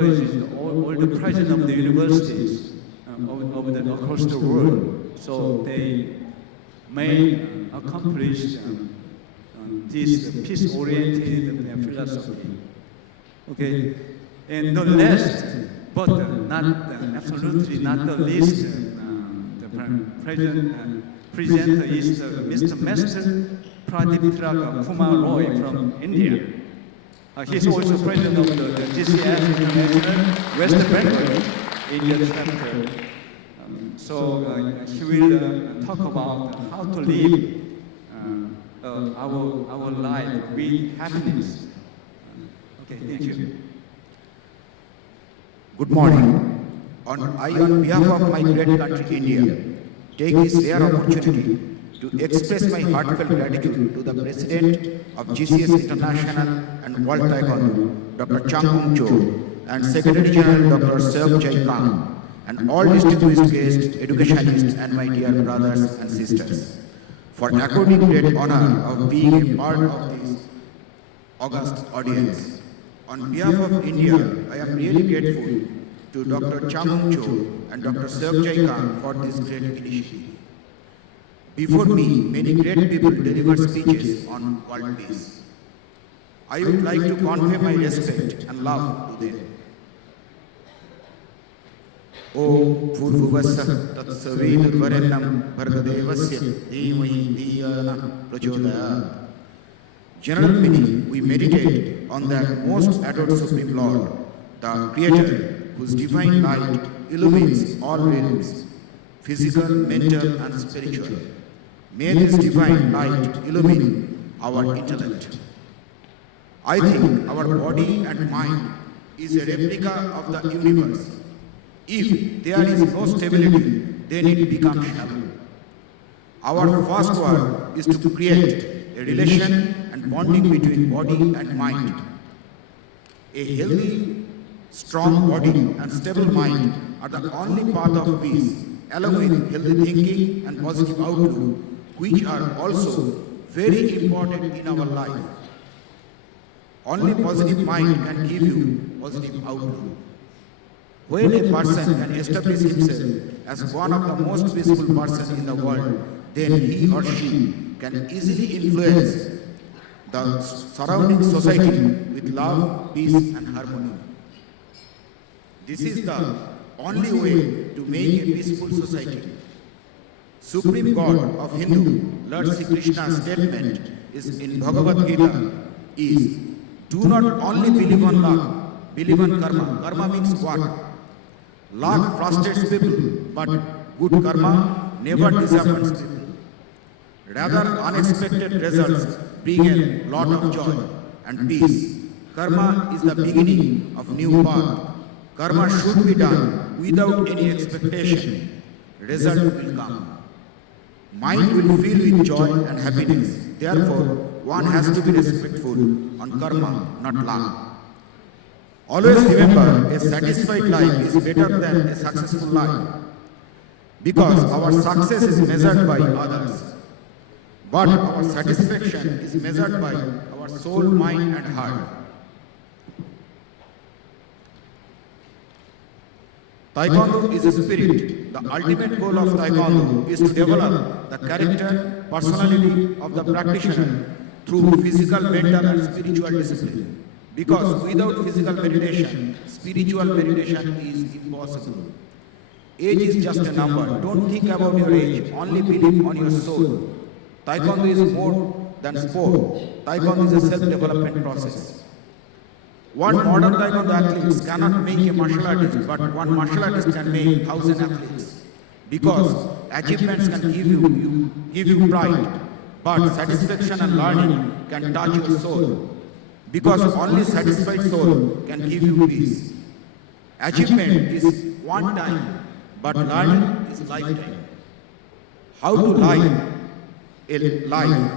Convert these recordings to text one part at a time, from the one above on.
all the president of the universities across the world. So they may accomplish this peace-oriented philosophy. Okay, and the last, but absolutely not the least, the presenter is Mr. Master Pradip Kumar Roy from India. He's also president of the GCF International West Bengal India chapter. So he will talk about how to live our life with happiness. Okay, thank you. Good morning. On behalf of my great country, India, take this rare opportunity to express my heartfelt gratitude to the President of GCS International and World Taekwondo, Dr. Chang Kung Cho, and Secretary General Dr. Seok Jai Kang, and all distinguished guests, educationists, and my dear brothers and sisters, for according great honor of being a part of this august audience. On behalf of India, I am really grateful to Dr. Chang Kung Cho and Dr. Seok Jai Kang for this great initiative. Before me, many great people delivered speeches on world peace. I would like to convey my respect and love to them. Om Purvuvassa Tat Savidurvarenam Bhargadevasya Dhimahi Dhiyana Prachodayat. General meaning, we meditate on that most adored Supreme Lord, the Creator, whose divine light illumines all realms, physical, mental, and spiritual. May this divine light illumine our intellect. I think our body and mind is a replica of the universe. If there is no stability, then it becomes shallow. Our first work is to create a relation and bonding between body and mind. A healthy, strong body and stable mind are the only path of peace, along with healthy thinking and positive outlook, which are also very important in our life. Only positive mind can give you positive outlook. When a person can establish himself as one of the most peaceful persons in the world, then he or she can easily influence the surrounding society with love, peace, and harmony. This is the only way to make a peaceful society. Supreme God of Hindu, Lord Sri Krishna's statement is in Bhagavad Gita is, do not only believe on luck, believe on karma. Karma means what? Luck frustrates people, but good karma never disappoints people. Rather, unexpected results bring a lot of joy and peace. Karma is the beginning of new path. Karma should be done without any expectation. Result will come. Mind will fill with joy and happiness. Therefore, one has to be respectful on karma, not luck. Always remember, a satisfied life is better than a successful life, because our success is measured by others, but our satisfaction is measured by our soul, mind, and heart. Taekwondo is a spirit. The ultimate goal of Taekwondo is to develop the character, personality of the practitioner through physical, mental, and spiritual discipline. Because without physical meditation, spiritual meditation is impossible. Age is just a number. Don't think about your age. Only believe on your soul. Taekwondo is more than sport. Taekwondo is a self-development process. One modern Taekwondo athletes cannot make a martial artist, but one martial artist can make 1,000 athletes. Because achievements can give you pride, but satisfaction and learning can touch your soul. Because only satisfied soul can give you peace. Achievement is one time, but learning is lifetime. How to live a life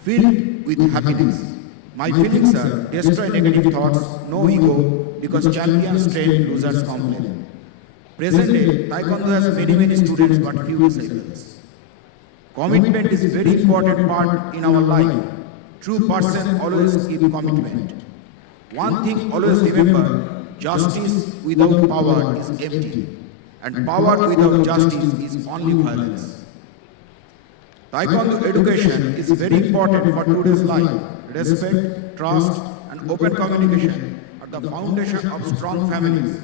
filled with happiness. My feelings are destroy negative thoughts, no ego, because champions train, losers complain. Present day, Taekwondo has many students but few disciples. Commitment is a very important part in our life. True person always keep commitment. One thing always remember, justice without power is empty, and power without justice is only violence. Taekwondo education is very important for today's life. Respect, trust, and open communication are the foundation of strong families.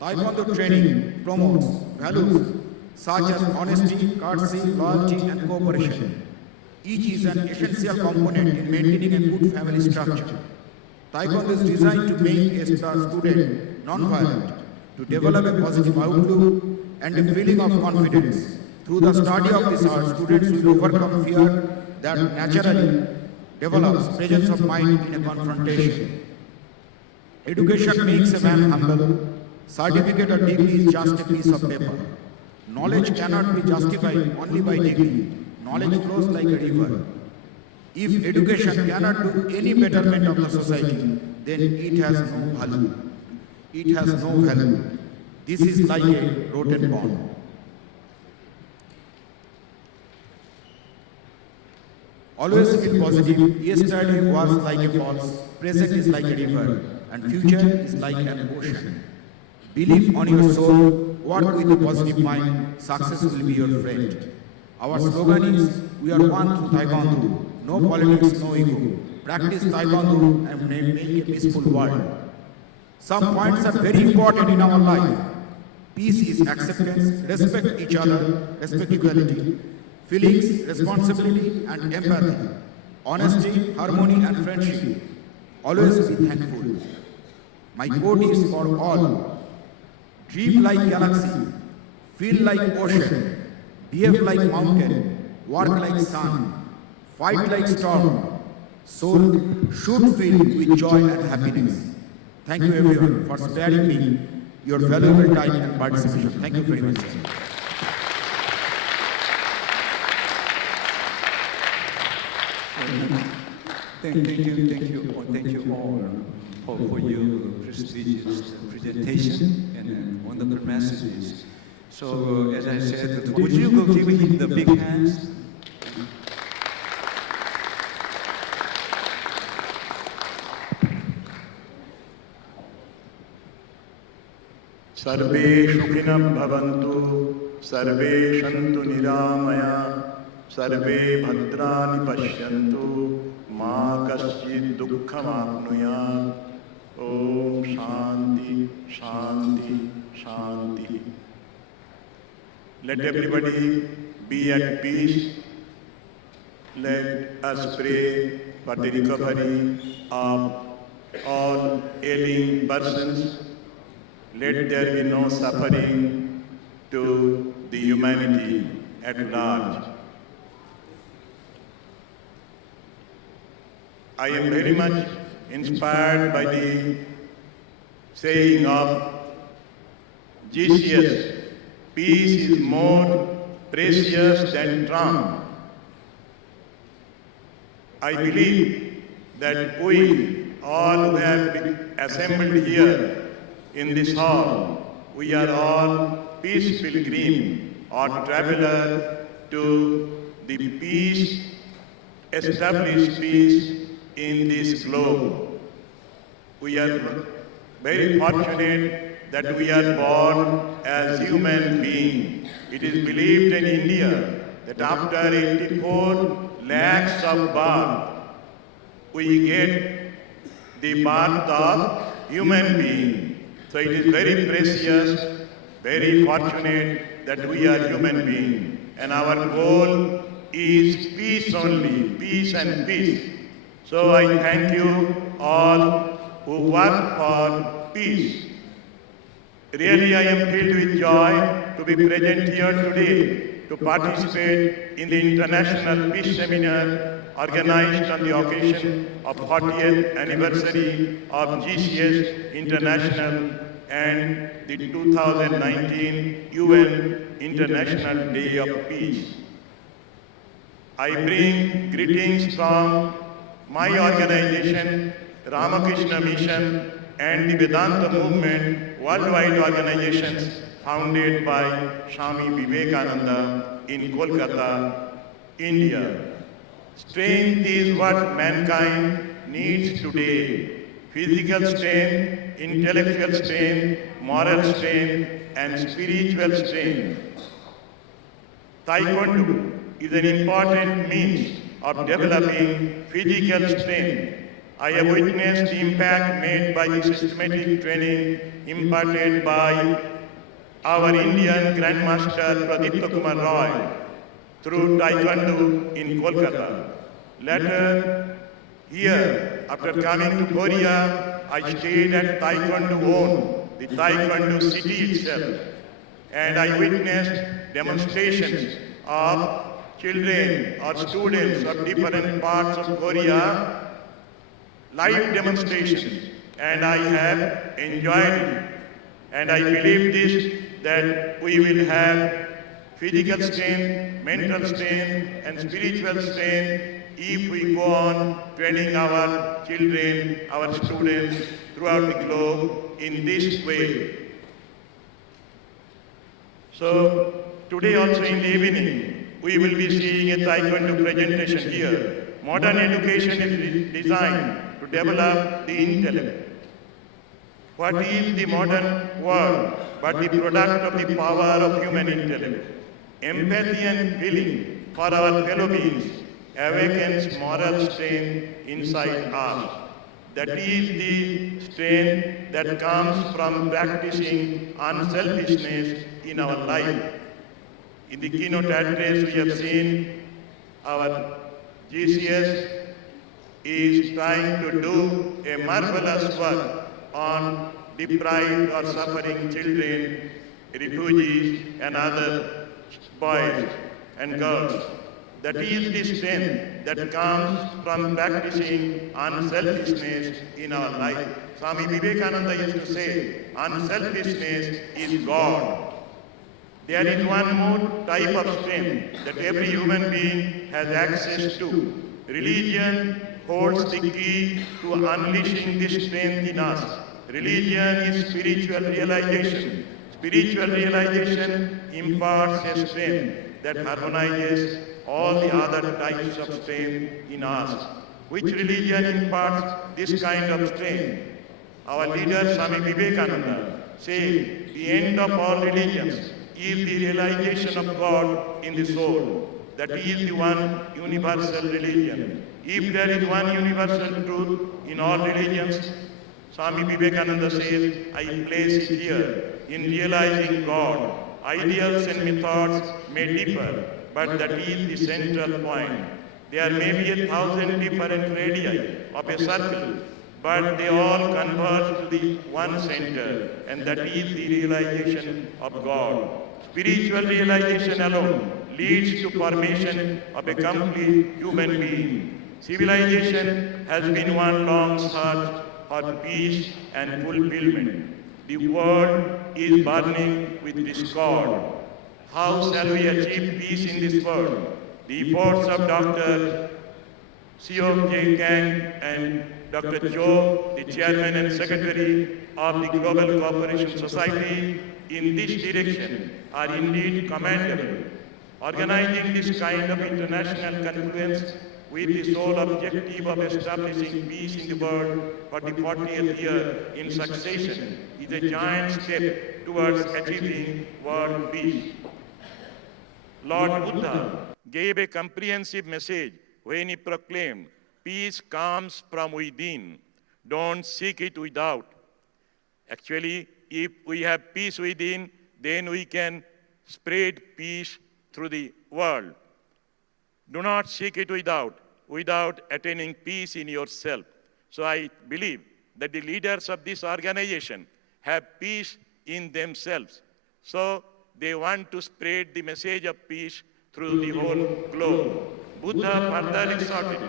Taekwondo training promotes values such as honesty, courtesy, loyalty, and cooperation. Each is an essential component in maintaining a good family structure. Taekwondo is designed to make a student non-violent, to develop a positive outlook and a feeling of confidence. Through the study of this art, students will overcome fear that naturally develops presence of mind in a confrontation. Education makes a man humble. Certificate or degree is just a piece of paper. Knowledge cannot be justified only by degree. Knowledge flows like a river. If education cannot do any betterment of the society, then it has no value. It has no value. This is like a rotten bond. Always feel positive. Yesterday was like a falls, present is like a river, and future is like an ocean. Believe on your soul, work with a positive mind, success will be your friend. Our slogan is, we are one through Taekwondo. No politics, no ego. Practice Taekwondo and make a peaceful world. Some points are very important in our life. Peace is acceptance, respect each other, respect equality, feelings, responsibility and empathy, honesty, harmony and friendship. Always be thankful. My quote is for all. Dream like galaxy, feel like ocean, behave like mountain, work like sun, fight like storm. Soul should fill with joy and happiness. Thank you everyone for sparing me your valuable time and participation. Thank you very much. Thank you all for your prestigious presentation and wonderful messages. So, as I said, would you go give him the big hands? सर्वे सुखिनः भवन्तु, सर्वे सन्तु निरामया, सर्वे भद्राणि पश्यन्तु, मा कश्चित् दुःखमाप्नुयात्. ओम शांति शांति शांति. Let everybody be at peace. Let us pray for the recovery of all ailing persons. Let there be no suffering to the humanity at large. I am very much inspired by the saying of Jesus, peace is more precious than trump. I believe that we all who have been assembled here in this hall, we are all peace pilgrim or traveler to the peace, established peace in this globe. We are very fortunate that we are born as human beings. It is believed in India that after 84 lakhs of birth, we get the birth of human being. So it is very precious, very fortunate that we are human beings. And our goal is peace only, peace and peace. So I thank you all who work for peace. Really, I am filled with joy to be present here today to participate in the International Peace Seminar organized on the occasion of 40th anniversary of GCS International and the 2019 UN International Day of Peace. I bring greetings from my organization, Ramakrishna Mission, and the Vedanta Movement, worldwide organizations founded by Swami Vivekananda in Kolkata, India. Strength is what mankind needs today. physical strength, intellectual strength, moral strength, and spiritual strength. Taekwondo is an important means of developing physical strength. I have witnessed the impact made by the systematic training imparted by our Indian Grandmaster Pradipta Kumar Roy through Taekwondo in Kolkata. Later, here, after coming to Korea, I stayed at Taekwondo One, the Taekwondo city itself, and I witnessed demonstrations of children or students of different parts of Korea, live demonstrations, and I have enjoyed it. And I believe this, that we will have physical strength, mental strength, and spiritual strength if we go on training our children, our students throughout the globe in this way. So today also in the evening, we will be seeing a Taekwondo presentation here. Modern education is designed to develop the intellect. What is the modern world but the product of the power of human intellect? Empathy and feeling for our fellow beings awakens moral strength inside us. That is the strength that comes from practicing unselfishness in our life. In the keynote address, we have seen our GCS is trying to do a marvelous work on deprived or suffering children, refugees, and other boys and girls. That is the strength that comes from practicing unselfishness in our life. Swami Vivekananda used to say, unselfishness is God. There is one more type of strength that every human being has access to. Religion holds the key to unleashing this strength in us. Religion is spiritual realization. Spiritual realization imparts a strength that harmonizes all the other types of strength in us. Which religion imparts this kind of strength? Our leader Swami Vivekananda says the end of all religions is the realization of God in the soul. That is the one universal religion. If there is one universal truth in all religions, Swami Vivekananda says, I place it here. In realizing God, ideals and methods may differ, but that is the central point. There may be 1,000 different radii of a circle, but they all converge to the one center, and that is the realization of God. Spiritual realization alone leads to formation of a complete human being. Civilization has been one long search for peace and fulfillment. The world is burning with discord. How shall we achieve peace in this world? The efforts of Dr. Seok J. Kang and Dr. Cho, the chairman and secretary of the Global Cooperation Society, in this direction are indeed commendable. Organizing this kind of international confluence with the sole objective of establishing peace in the world for the 40th year in succession is a giant step towards achieving world peace. Lord Buddha gave a comprehensive message when he proclaimed, peace comes from within, don't seek it without. Actually, if we have peace within, then we can spread peace through the world. Do not seek it without attaining peace in yourself. So I believe that the leaders of this organization have peace in themselves. So they want to spread the message of peace through the whole globe. Buddha further exhorted,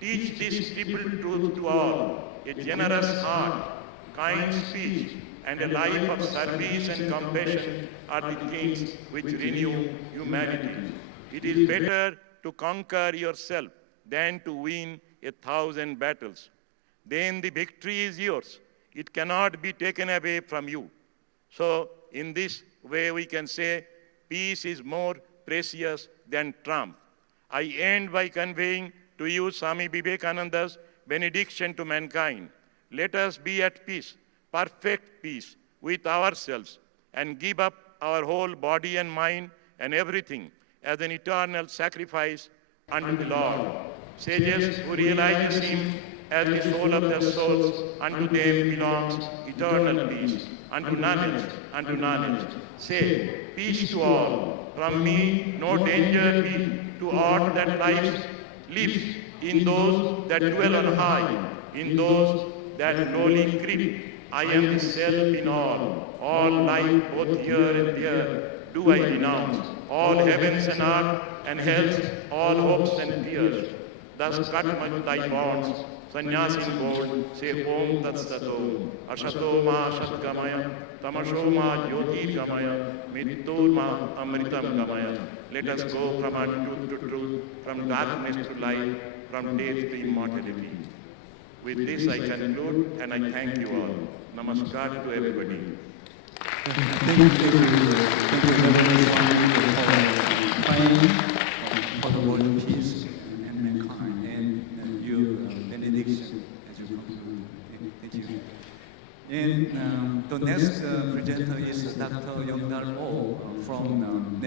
teach this triple truth to all, a generous heart, kind speech, and a life of service and compassion are the things which renew humanity. It is better to conquer yourself than to win 1,000 battles. Then the victory is yours. It cannot be taken away from you. So in this way we can say peace is more precious than trump. I end by conveying to you Swami Vivekananda's benediction to mankind. let us be at peace, perfect peace with ourselves, and give up our whole body and mind and everything as an eternal sacrifice unto the Lord. Sages who realize Him as the soul of their souls, unto them belongs eternal peace. Unto knowledge, say, peace to all. From me no danger be to aught that lives in those that dwell on high, in those that lowly creep. I am the self in all life both here and there do I renounce, all heavens and earth and hells, all hopes and fears. Thus cut thy bonds, sannyasin gold, say Om Tat Sato, Ashato Ma Shatgamaya, Tamasho Ma Jyoti Gamaya, Mrittur Ma Amritam Gamaya. Let us go from untruth to truth, from darkness to light, from death to immortality. With this I conclude and I thank you all. Namaskar to everybody. Thank you very much for praying for the world peace and mankind, and your benediction as you conclude. Thank you. And the next presenter is Dr. Yongdal Oh from